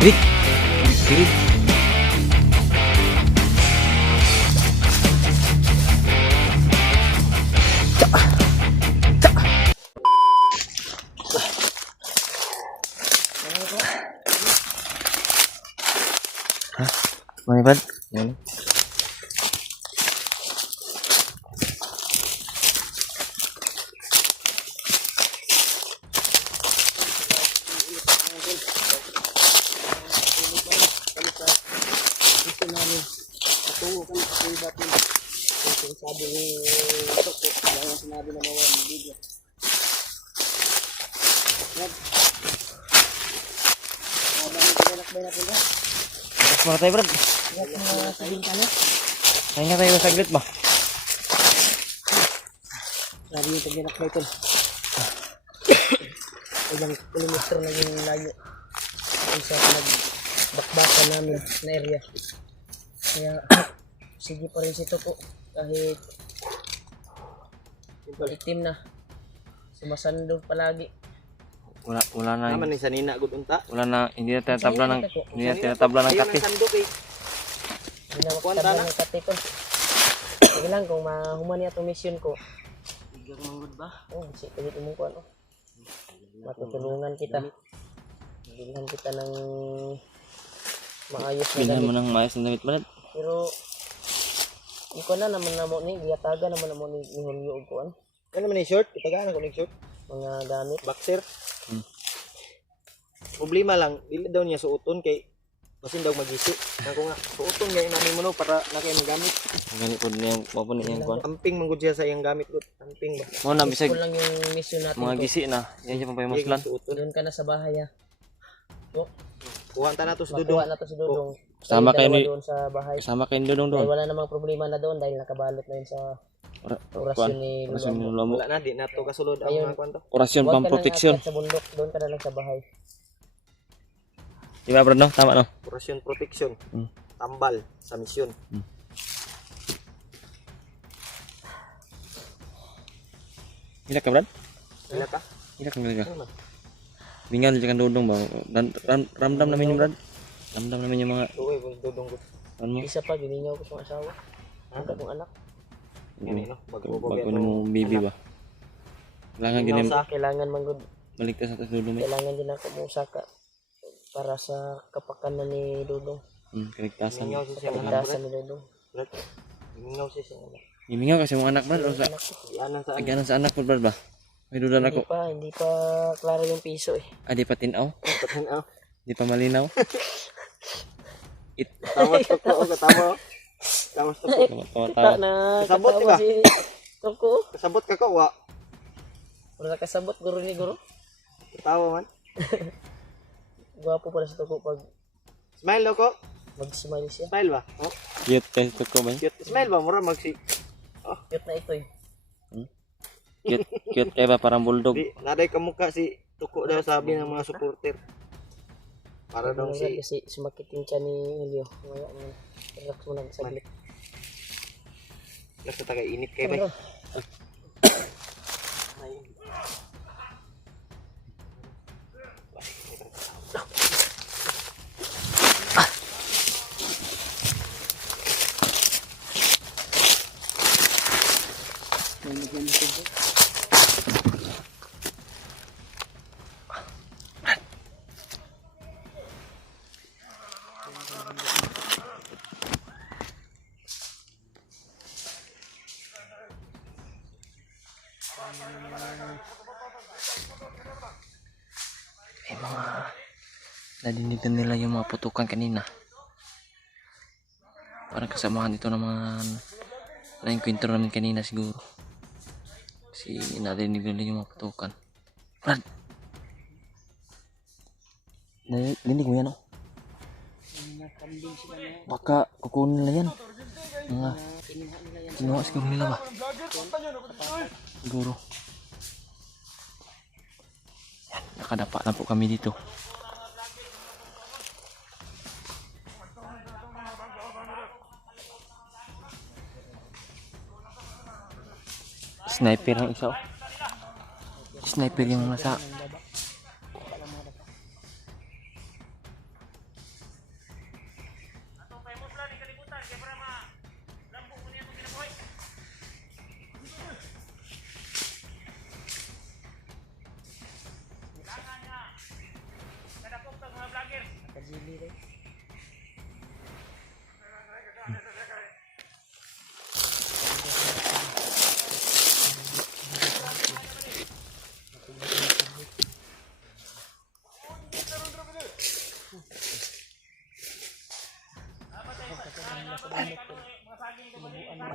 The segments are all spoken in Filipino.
Grit. Grit. Hah? Mana Brad? Yan. Sabi ni Toko, yung sinabi na nawa ng video. Nagbalak-balak natin ba? Mas muna tayo Brad. Ingat mga sabihin ka na. Kaya nga tayo saglit ba? Sabi yung pagbalak ba ito. Ilang kilometro na yung layo. Kung sa nagbakbakan namin na area. Kaya sige pa rin si Toko. Kahit itim na. Sumasando palagi. Wala na. Naman ni sanina gud unta. Wala na, hindi na tinatabla ng kati. Hindi na makatabla ng kati ko. Sige lang kung mahuman niya itong mission ko. Bigyan manggod ba? Oh, si pilit mo ko ano. Matutulungan kita. Bilhan kita ng maayos na Bilhan mo damit. ng maayos na damit Brad. Pero iko na naman na mo ni giyataga naman na mo ni Julio og kuan. Ano man ni short? Itagaan ako ni short. Mga gamit. Boxer. Problema lang, dili daw niya suoton kay masin daw magisi. Ako nga, suoton nga namin mo no para na kay magamit. Ganito po niya, po niya kuan. Amping man gud siya sa iyang gamit gud. Amping ba? Mo na bisag Ito lang yung mission natin. mga ko. gisi na. Yan siya pampahimuslan. Suoton. Doon ka na sa bahay ha. So, Kuha ta na to sa makuha dudong. na to si Dudong. Sama kayo Dalawa ni- doon sa bahay. Kasama kayo doon Dahil doon. wala namang problema na doon dahil nakabalot na yun sa orasyon ni Orasyon ni Lolo. Lolo. Wala na di na to kasulod ang Ayun. mga kwanto. Orasyon Huwag pang ka nang proteksyon. aakyat sa bundok, doon ka na lang sa bahay. Di ba Brad no? Tama no? Operasyon protection. Hmm. Tambal sa misyon. Hilak ka Brad? Wala ka? Hilak ka talaga. Ano man? Bingal jangan dudong ba? Ramdam namin yung Brad. Ramdam namin yung mga Tuoy ko dudong gud. ano mo. Isa pa, giningaw ko sa asawa. Ang katong anak. Ngani no, bago Bago na mo bibi ba? Kailangan Gingaw ginin sa- Kailangan man gud, baligtas sa dudong may. kailangan din ako musaka para sa kapakanan ni Dudong. Kaligtasan. Gingaw siya sa anak Kaligtasan ni Dudong. Brad. Gingaw siya sa anak. Gimingaw kasi mga anak Brad. O sa Anak ko. Gianan sa anak. agyanan sa anak mo Brad ba? May dudan ako. Hindi pa klaro yung piso eh. Di pa tinaw. Patanaw. Di pa malinaw. Tawas to ko katawa. Tawas to ko. Tawa-tawa. Na Kasabot, katawa diba? si Toko. Kasabot ka ko wa. Wala kasabot guro ni guro. Katawa man. Gwapo pala si Toko pag Smile ko. mag-smile siya. Smile ba? Oh, Cute kayo ko ba? cute. Smile ba mura magsi. Cute na ito eh. Cute kayo ba parang bulldog? Di naday ka mukha si Tuko daw sabi ng mga supporter. Para daw Ano si kasi sumakit yung tiyan ni Julio. Ngayon, relax mo lang saglit. Nasa tagay init kay bay. Ano? Nadinigan nila yung mga putukan kanina. Parang kasamahan ito naman na yung kwento namin kanina siguro. Kasi nadinig nila yung mga putukan. Brad! Dinig mo yan oh. Baka kukunin nila yan. Mga kinuha siguro nila ba? Siguro. Yan, nakadapa na po kami dito. Sniper ang isa oh. Sniper yung nasa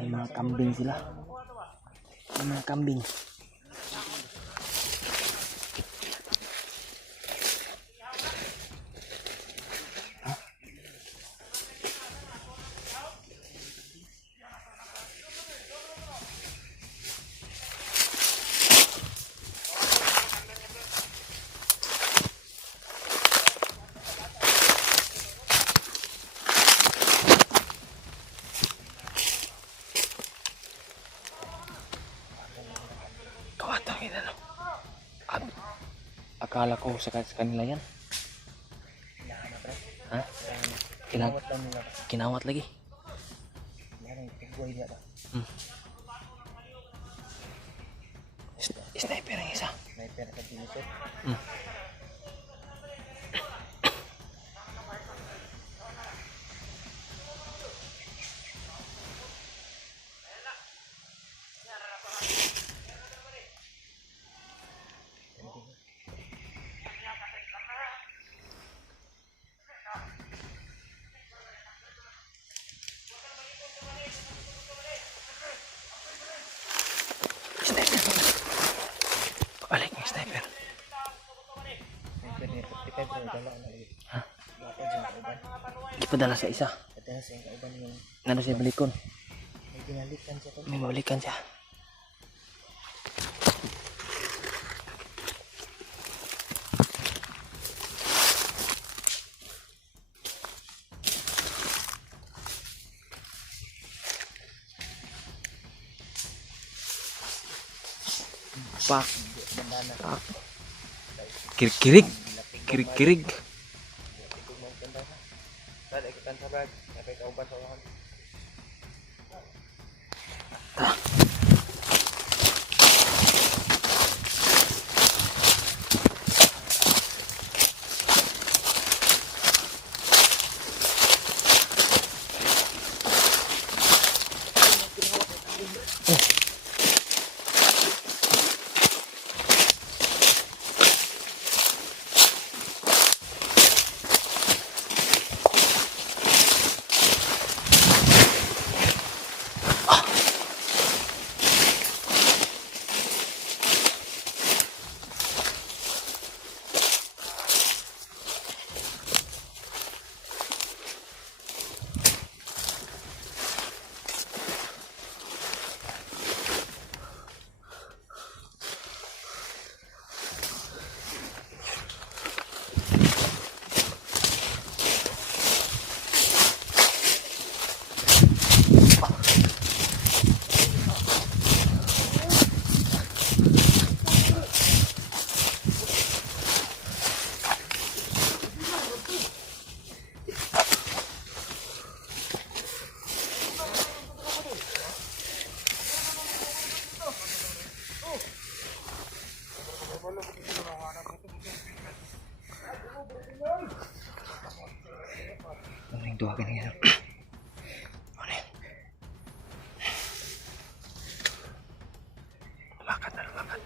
May mga kambing sila. May mga kambing. Kawatangin ano. Akala ko sa kanila yan. Ha? Kinawat lagi. Sniper ang isa. Sniper ka dito. Balik yung sniper. Sniper ni 55 bro, dala na lagi. Ha? Lapad sa kauban. Ipadala sa isa. Kaya sa yung kauban yung Nano siya balikon. may binalikan siya to. May balikan siya. Pak. Bandana. Kirig-kirig. Kirig-kirig. Ikog mo bandana. Dala ikitan sa bag. Napay kauban sa ulan. Ang dua ka na yan. Lumakad na lumakad.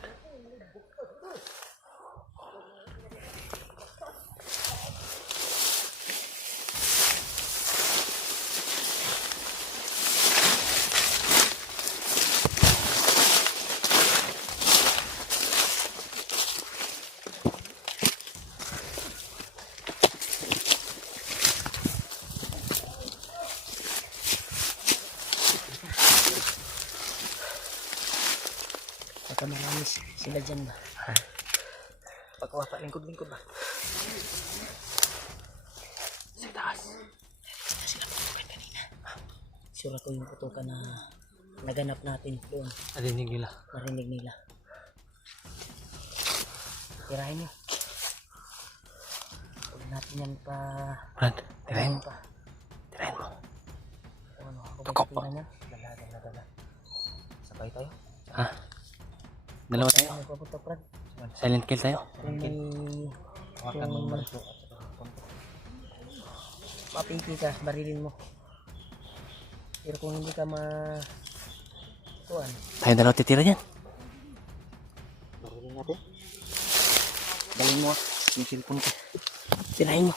Baka marami sila dyan ba? Pagkawata lingkod-lingkod ba? Sa taas. Sila putukan kanina. Sura ko yung putukan na naganap natin doon. Narinig nila. Narinig nila. Tirahin nyo. Huwag natin yan pa... Brad, tirahin mo. pa. Tirahin mo. Ano, ako ba Tukok titirahin yan? Dala. Sabay tayo. Ha? Dalawa tayo. Ano pa putok, Brad? Silent kill tayo. Kung may... Hawakan mo yung barso. Mapiki ka, barilin mo. Pero kung hindi ka tuan, Tayo dalawa titira dyan. Barilin natin. Dalhin mo yung cellphone ko. tirahin mo.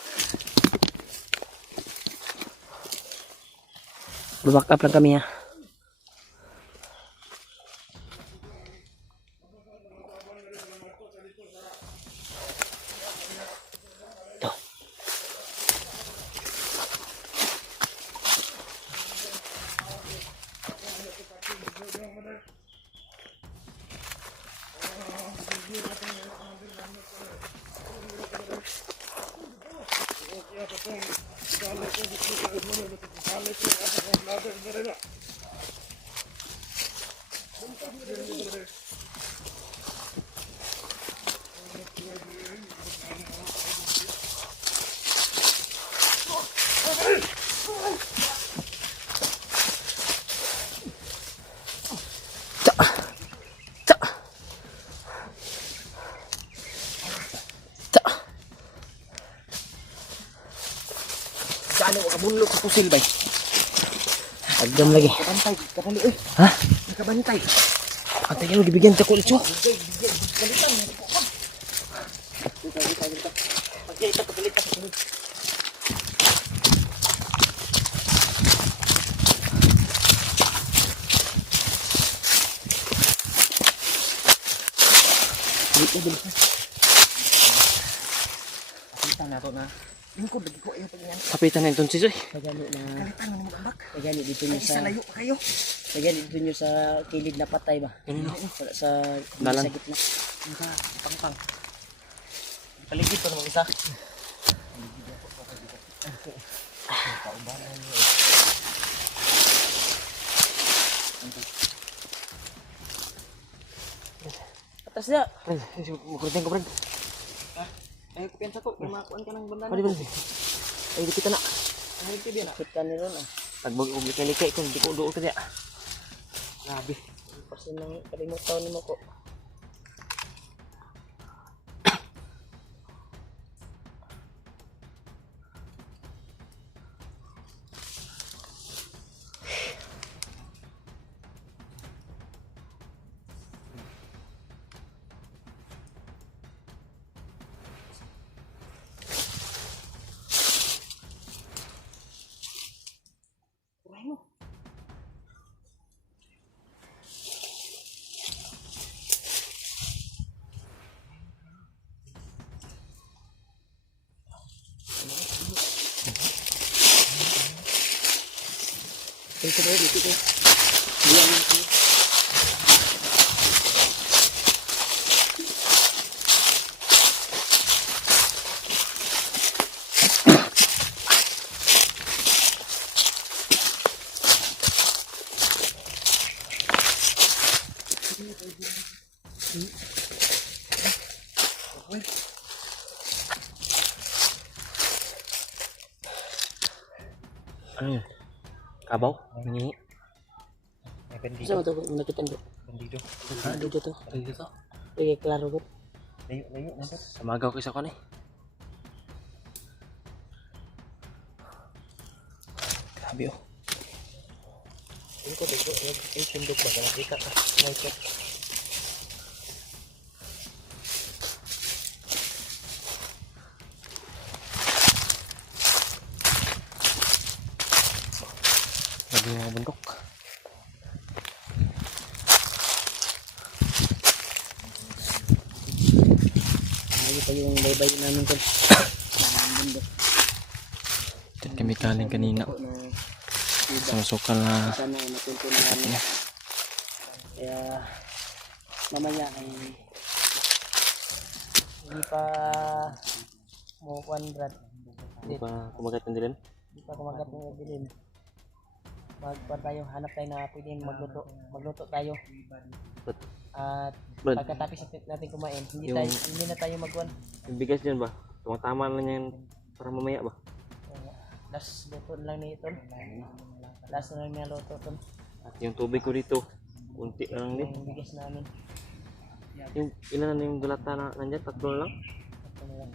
Baback up lang kami ha. Pusil bay. Agdam lagi. Kabantay, kadali eh. Ha? Kabantay. Antay mo gibigyan ta ko litso. Kita na to na. Lingkod lagi ko ayo pagyan. Kapitan na itong sisoy. Kagani na. Kalitan mo magambak. Kagani dito nyo Isa sa layo kayo. kagani dito nyo sa kilid na patay ba? Ganun Sa Dalan. sa gitna. Naka pangpang. Paligid pa naman isa. Atas na. Ay, mukulitin ko, Brad. Ay, kupiansa ko. Kumakuan ka ng banda. Pwede, Brad. Ay, di kita na. Ay, tibi na. Kita ni ron ah. Pagbag-uglit na likay ko, hindi ko doon ka diya. Grabe. Kasi nang kalimutan ni mo ko. Kuray mo. Dito ba dito ko. Ano yun? Kabaw? Nangingi? Ay, bandido. Sa to nakita nyo. Bandido. Ah, dito to. Ano dito? Okay, klaro ko. Layo, layo. Nandun. Samagaw ko isa ko na eh. Grabe oh. Lingkod, lingkod. Ay, sundok ba? Nakita ka. Nakita. Grabe yung mga bundok. Ano pa yung baybay namin ko. Ito kami kaling kanina. Na Sa masukal na sana natunto na namin. Kaya mamaya ay hindi pa mo Brad. hindi pa kumagat ng dilim. Hindi pa kumagat ng dilim. Magpa tayo, hanap tayo na pwedeng magluto. Magluto tayo. But, At Brad, pagkatapos natin kumain, Yung- hindi na tayo magwan. yung bigas dyan ba? Tumatama na yan para mamaya ba? Last luto na lang na ito. Last na lang na luto ito. At yung tubig ko dito, unti na lang din. Yung bigas namin. Yung ilan na yung galata na nandyan? Tatlo na lang? Ito na lang.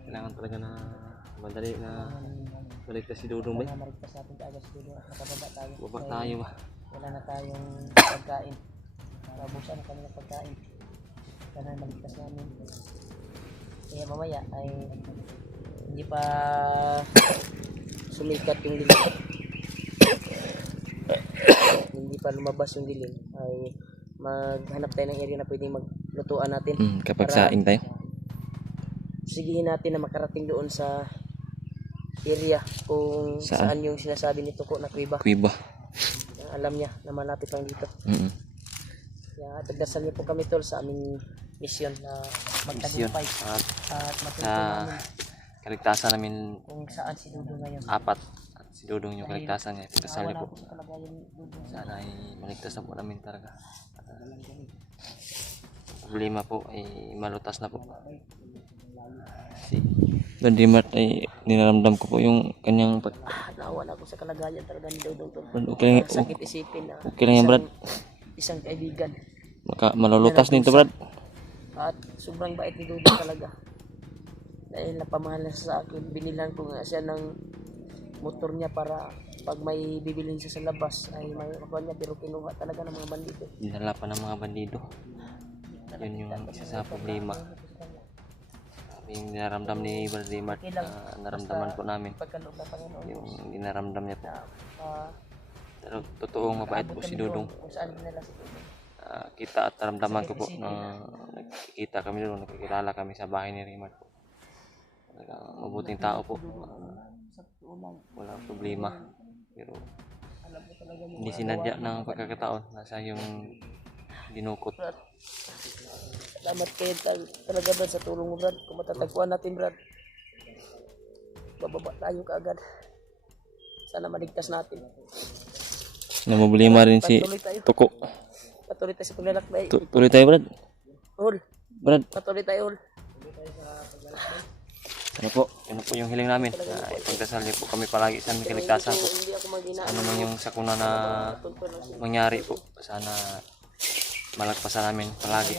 Kailangan talaga na madali na baligtas si Dudong ba? Kailangan marigtas natin kaagad sa studio at nakababa tayo. Baba Dahil tayo ba? Wala na tayong pagkain. Nabusan na kami ng pagkain. Kailangan maligtas namin. Kaya mamaya ay hindi pa sumikat yung dilim. Hindi pa lumabas yung dilim. Ay maghanap tayo ng area na pwedeng maglutuan natin. Kapag Para- saing tayo. Sigihin natin na makarating doon sa area kung Saan? saan yung sinasabi nito ko na kuiba. Kuiba. Alam niya na malapit lang dito. Mm. Kaya pagdasal niyo po kami tol sa aming misyon na magtagumpay At at matuto sa namin kaligtasan namin kung saan si Dudo ngayon. 4 at si Dudong yung kaligtasan niya. Pagdasal Wala niyo po. po sa kalagayan ni Dudo. Sana ay maligtas na po namin talaga. Problema po ay malutas na po. Si Bandimart ay nilaramdam ko po yung kanyang pag... Naawa na ako sa kalagayan talaga ni Dudong tol. Okay lang, Sakit isipin na okay lang yan, Brad. isang kaibigan. Malulutas din to, Brad. At sobrang bait ni Dudong talaga. Dahil napamahal na sa akin, binilan ko nga siya ng motor niya para pag may bibilin siya sa labas ay may makuha niya, pero kinuha talaga ng mga bandito. Dinala pa ng mga bandido. Yun yung isa sa problema. Yung dinaramdam ni Brother Mart, naramdaman po namin. Pagkaloob ng Panginoon. Yung dinaramdam niya po. Ah, Pero totoong mabait po si Dudong. kung saan nila si Dudong. Kita at naramdaman ko po na nagkikita kami doon, nagkikilala kami sa bahay ni Rimart po. Talagang mabuting tao po. Walang problema. Pero hindi sinadya ng pagkakataon. Nasa yung dinukot. Salamat kayo talaga Brad sa tulong mo Brad. Kung matatagpuan natin Brad, bababa tayo kaagad. Sana maligtas natin. Namumblema rin si Patuloy tayo. Tuko. Patuloy tayo sa paglalakbay. Tuloy tayo, Brad. Hul. Brad, Patuloy tayo Hul. ano po? Ano po yung hiling namin? Ipagdasal niyo po kami palagi sa aming kaligtasan po. Hindi ako maghinaan. Ano man yung sakuna na mangyari po. Sana malagpasan namin palagi.